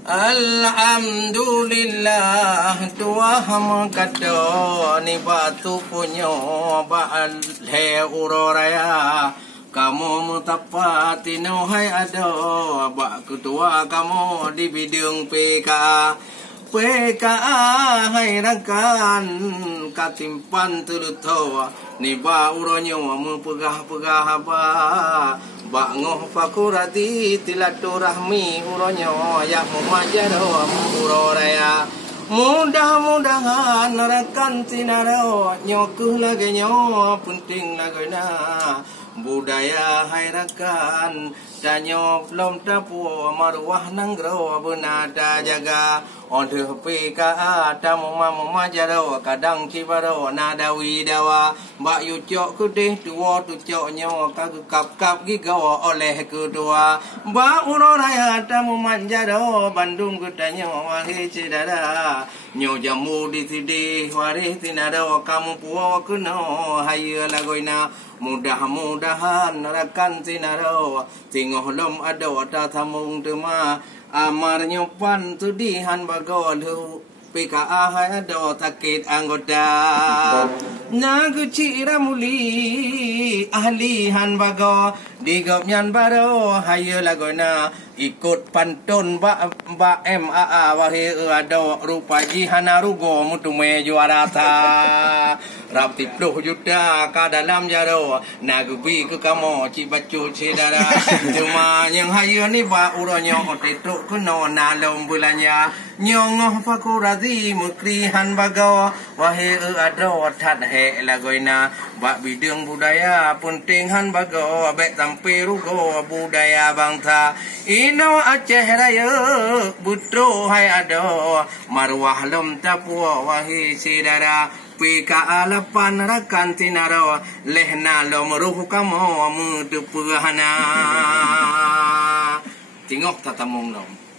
Alhamdulillah tua ham kado ni batu punyo ba le uroraya kamu mutapati no hai ado ba ketua kamu di bidung PKA hai rangkan katimpan tuluto ni ba uronyo mupegah-pegah ba Bak ngoh fakurati tilaturahmi uronyo ya mumajaro uroraya mudah-mudahan narakan tinaro nyokuh lagi nyo penting lagi na budaya hai rakan danyo lom tapu maruah nanggro benada jaga Ondeh PKA tamu majaro kadang cibaro nada widawa mbak yucok kudih dua tucok nyo kagukap gigawa oleh kedua mbak uroraya tamu majaro Bandung kudanyo wahi cidara nyo jamu ditidih warih tinaro kamu puwa kuno hayu lagoina mudah-mudahan narakan tinaro tingoh lom ado tatamung tema Amar nyopan tudihan bagol PKA hai ado takit anggota Naguci ramuli ahlihan bago Digop nyan baro hayu lagona Ikut pantun ba MAA wahi ado rupa jihana rugo mutume juara ta Rapti puluh juta ka dalam jaro Nagubi ke kamu cibacu cidara Cuma yang hayu ni ba uronyo otituk kuno nalom bulannya Nyongoh fakurati mukrihan bago Wahi ado tat he lagoina Bak bidung budaya puntinghan bago Bek tampi rugo budaya bangsa Ino Aceh raya butro hai ado Marwah lom tapua wahi sidara PKA lapan rakan tinaro lehna lom ruh kamu mudu purhana Tingok tatamung lom